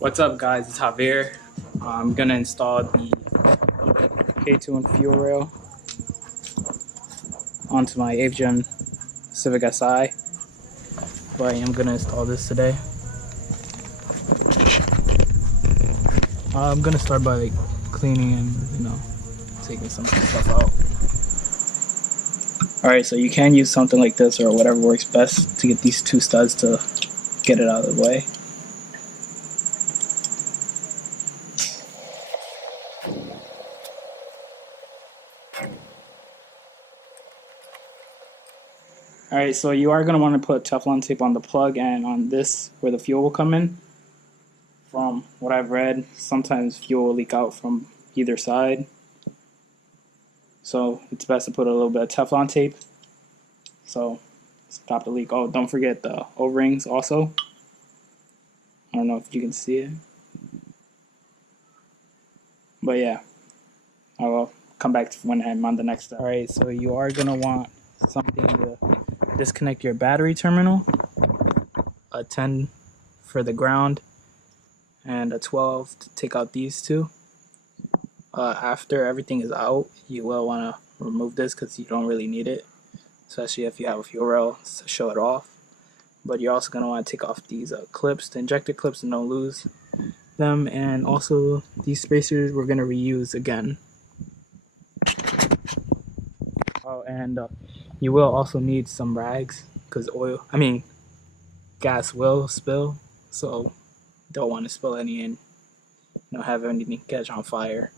What's up, guys? It's Javier. I'm gonna install the KTUNED fuel rail onto my 8th gen Civic Si, but I am gonna install this today. I'm gonna start by cleaning and taking some stuff out. Alright, so you can use something like this or whatever works best to get these two studs to get it out of the way. Alright, so you are going to want to put Teflon tape on the plug and on this where the fuel will come in. From what I've read, sometimes fuel will leak out from either side. So it's best to put a little bit of Teflon tape. So stop the leak. Oh, don't forget the O-rings also. I don't know if you can see it. But yeah, I will come back to when I'm on the next step. Alright, so you are going to want something to disconnect your battery terminal, a 10 for the ground, and a 12 to take out these two. After everything is out, you will want to remove this because you don't really need it, especially if you have a fuel rail to show it off. But you're also going to want to take off these clips, the injector clips, and don't lose them. And also these spacers we're going to reuse again. Oh, and you will also need some rags because gas will spill, so don't want to spill any and have anything catch on fire.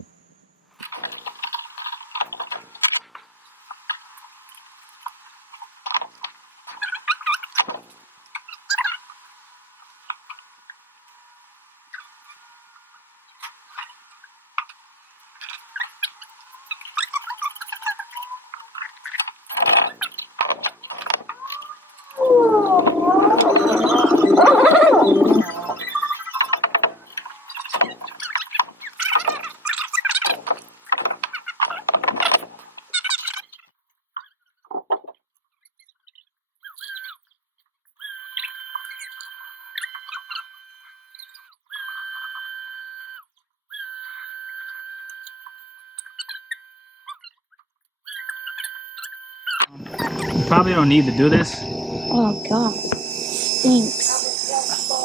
You probably don't need to do this. Oh god, stinks.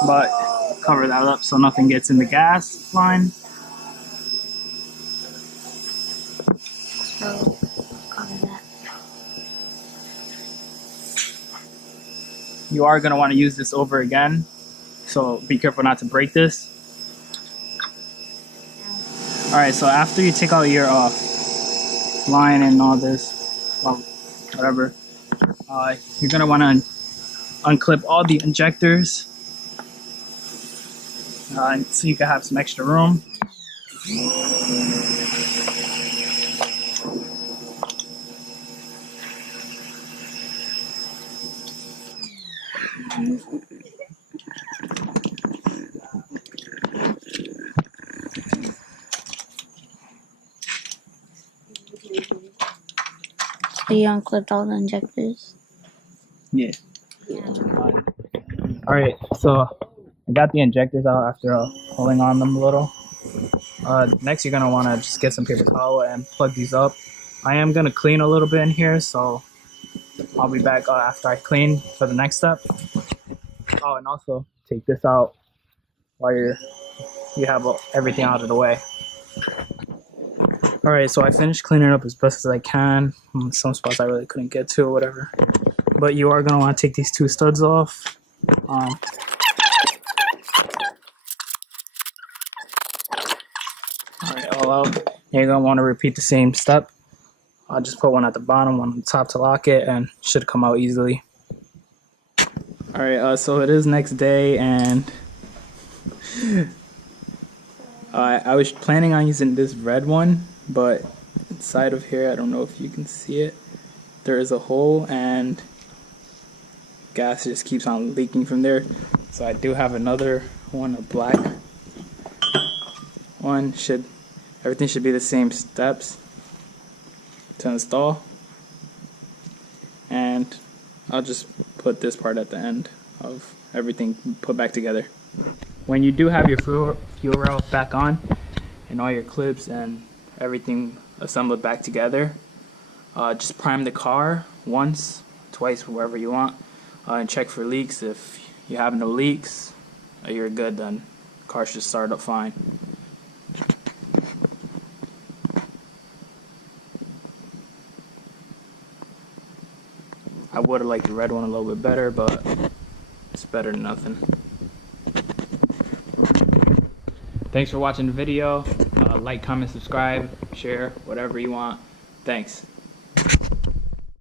But cover that up so nothing gets in the gas line. So, cover that. You are going to want to use this over again, so be careful not to break this. Alright, so after you take out your line and all this, well, whatever, you're going to want to unclip all the injectors so you can have some extra room. So you unclipped all the injectors? Yeah. Alright, so I got the injectors out after pulling on them a little. Next, you're going to want to just get some paper towel and plug these up. I am going to clean a little bit in here, so I'll be back after I clean for the next step. Oh, and also take this out while you have everything out of the way. Alright, so I finished cleaning up as best as I can. Some spots I really couldn't get to or whatever. But you are going to want to take these two studs off. Alright, all out. You're going to want to repeat the same step. I'll just put one at the bottom, one on the top to lock it, and should come out easily. Alright, so it is next day, and I was planning on using this red one, but inside of here, I don't know if you can see it, there is a hole and gas just keeps on leaking from there. So I do have another one, a black one. Everything should be the same steps to install, and I'll just put this part at the end of everything put back together. when you do have your fuel rail back on and all your clips and everything assembled back together, just prime the car once, twice, wherever you want, and check for leaks. If you have no leaks, you're good, then the car should start up fine. I would have liked the red one a little bit better, but it's better than nothing. Thanks for watching the video. Like, comment, subscribe, share, whatever you want. Thanks.